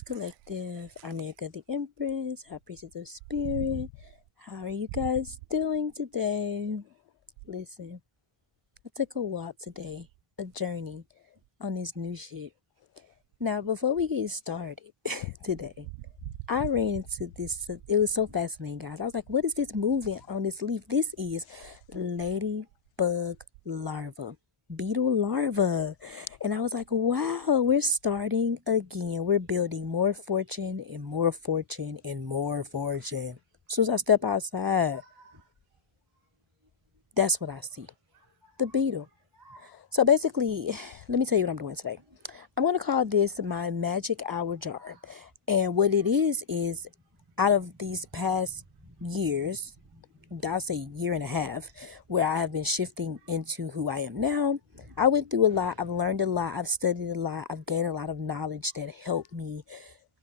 Collective, Armirica the Empress, High Priestess of Spirit. How are you guys doing today? Listen, I took a walk today, a journey on this new shit. Now, before we get started today, I ran into this. It was so fascinating, guys. I was like, what is this movement on this leaf? This is ladybug larva. Beetle larva. And I was like, wow, we're starting again. We're building more fortune and more fortune and more fortune. As soon as I step outside, that's what I see. The beetle. So basically, let me tell you what I'm doing today. I'm going to call this my magic hour jar. And what it is out of these past years, I'll say year and a half, where I have been shifting into who I am now. I went through a lot. I've learned a lot. I've studied a lot. I've gained a lot of knowledge that helped me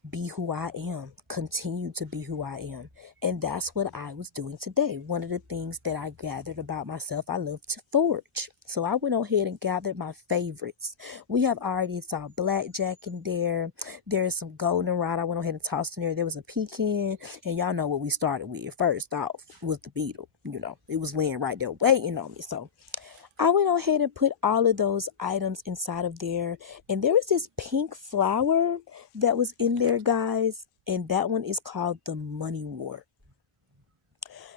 be who I am, continue to be who I am. And that's what I was doing today. One of the things that I gathered about myself, I love to forge. So I went ahead and gathered my favorites. We have already saw blackjack in there. There's some goldenrod I went ahead and tossed in there. There was a pecan. And y'all know what we started with first off was the beetle. It was laying right there waiting on me. So I went ahead and put all of those items inside of there. And there was this pink flower that was in there, guys. And that one is called the money wart.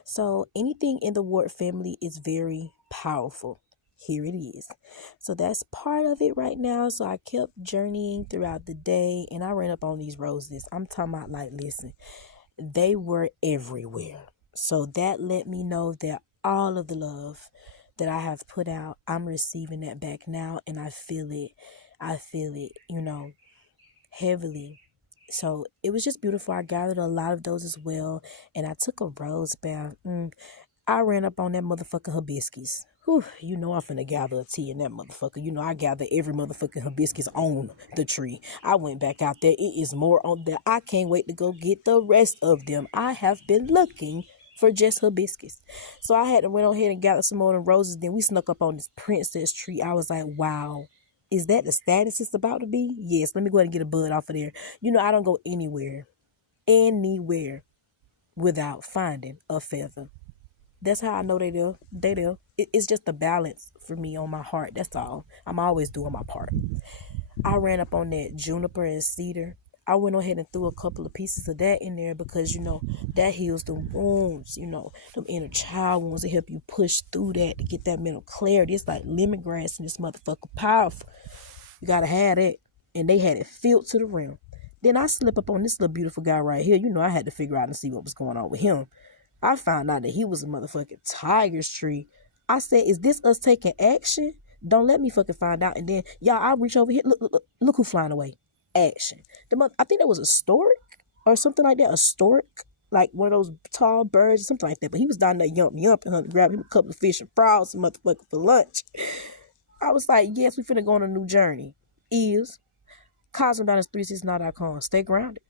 So anything in the wart family is very powerful. Here it is. So that's part of it right now. So I kept journeying throughout the day. And I ran up on these roses. I'm talking about, like, listen, they were everywhere. So that let me know that all of the love that I have put out, I'm receiving that back now, and I feel it, heavily. So it was just beautiful. I gathered a lot of those as well, and I took a rose bath. I ran up on that motherfucking hibiscus. Whew, I'm finna gather a tea in that motherfucker. I gather every motherfucking hibiscus on the tree. I went back out there. It is more on there. I can't wait to go get the rest of them. I have been looking for just hibiscus. So I had to went ahead and gather some more of the roses. Then we snuck up on this princess tree. I was like, wow, is that the status it's about to be? Yes, let me go ahead and get a bud off of there. I don't go anywhere without finding a feather. That's how I know they do. It's just a balance for me on my heart. That's all. I'm always doing my part. I ran up on that juniper and cedar. I went ahead and threw a couple of pieces of that in there because, that heals the wounds, them inner child wounds. It help you push through that to get that mental clarity. It's like lemongrass in this motherfucker. Powerful. You got to have that. And they had it filled to the rim. Then I slip up on this little beautiful guy right here. I had to figure out and see what was going on with him. I found out that he was a motherfucking tiger's tree. I said, is this us taking action? Don't let me fucking find out. And then, y'all, I'll reach over here. Look who flying away. Action. I think that was a stork or something like that. A stork. Like one of those tall birds or something like that. But he was down there yumping and grabbing him a couple of fish and frogs and motherfucker for lunch. I was like, yes, we finna go on a new journey. Cosmic Balance 369.com. Stay grounded.